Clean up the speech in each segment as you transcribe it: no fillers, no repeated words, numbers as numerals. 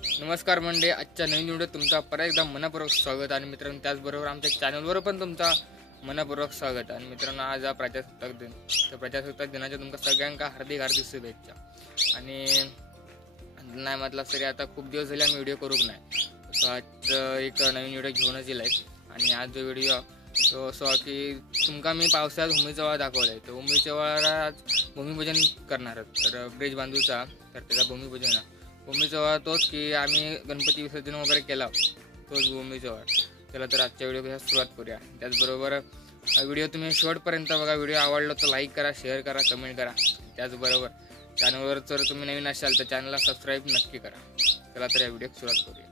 नमस्कार मंडळी, आजच्या नवीन व्हिडिओ तुमचा परत एकदा मनपूर्वक स्वागत. आणि मित्रांनो, त्याचबरोबर आमच्या चॅनलवर पण तुमचा मनपूर्वक स्वागत. आणि मित्रांनो, आज हा प्रजासत्ताक दिन. तर प्रजासत्ताक दिनाच्या तुमका सगळ्यांका हार्दिक हार्दिक शुभेच्छा. आणि नाही म्हटलं तरी आता खूप दिवस झाले आम्ही व्हिडिओ करूक नाही, तर आज एक नवीन व्हिडिओ घेऊनच येईल आहे. आणि आज जो व्हिडिओ तो असो की तुमका मी पावसाळ्यात उमेचा वाळा दाखवला आहे. तर उमेच्या वाळाला आज भूमिपूजन करणार आहोत. तर ब्रिज बांधूचा, तर त्याचा भूमिपूजन आहे. भूमीचा वाळ तोच की आम्ही गणपती विसर्जन वगैरे केला, तोच भूमीचा वाळ. त्याला तर आजच्या व्हिडिओ सुरुवात करूया. त्याचबरोबर व्हिडिओ तुम्ही शेवटपर्यंत बघा. व्हिडिओ आवडला तर लाईक करा, शेअर करा, कमेंट करा. त्याचबरोबर चॅनलवर जर तुम्ही नवीन असाल तर चॅनलला सबस्क्राईब नक्की करा. चला तर या व्हिडिओ सुरुवात करूया.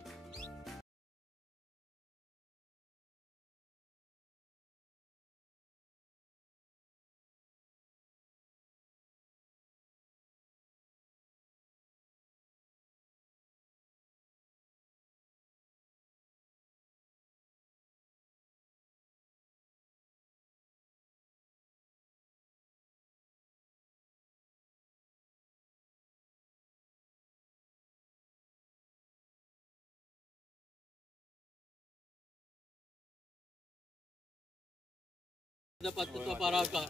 पाचवा पारा होता.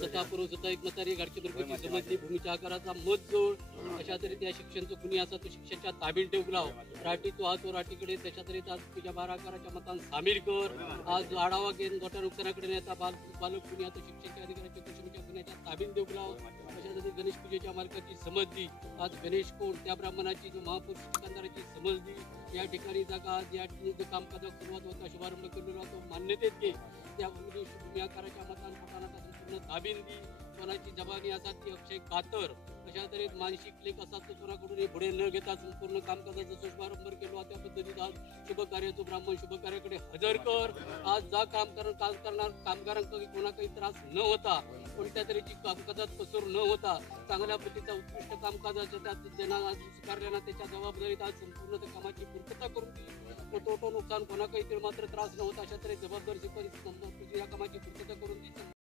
सतापूर सता एक मतारी गाडकी दुर्गती समजली भूमीच्या आकाराचा मत जोड अशा तरी त्या शिक्षणचं कुणी असा तो शिक्षणाच्या ताबील ठेवला. राठी तो हा तो राठीकडे त्याच्या तरी आज तुझ्या बारा आकाराच्या मतान सामील कर. आज आढावा घेऊन मोठ्या नुकसानाकडे नेता बालक कुणी आता शिक्षणाच्या अधिकाराच्या कुसुमीच्या गुन्ह्याच्या ताबील ठेवला. अशा तरी गणेश पूजेच्या मार्गाची समजली. आज गणेश कोण त्या ब्राह्मणाची जो महापुरुष दुकानदाराची समजली. या ठिकाणी जागा आज या कामकाजात सुरुवात होता शुभारंभ केलेला तो मान्यतेत घे. त्या भूमी आकाराच्या मतान पोटानाचा संपूर्ण ताबिंदी कोणाची जबानी असतात ती अक्षय कातर. अशा तऱ्हेत मानसिक लेख असतात तो कोणाकडून पुढे न घेता संपूर्ण कामकाजाचा शुभारंभ केला. त्या पद्धतीत आज शुभ कार्याचं ब्राह्मण शुभ कार्याकडे हजर कर. आज जा काम करणार कामगारांना कोणा काही त्रास न होता, कोणत्या तऱ्हेची कामकाजात कसूर न होता चांगल्या पद्धतीचा उत्कृष्ट कामकाजाच्या त्यात ज्यांना स्वीकारल्यानं त्याच्या जबाबदारीत आज संपूर्ण त्या कामाची पूर्तता करून दिली. तोटो नुकसान कोणा काही मात्र त्रास न होता अशा तऱ्हे जबाबदारी या कामाची पूर्तता करून दी.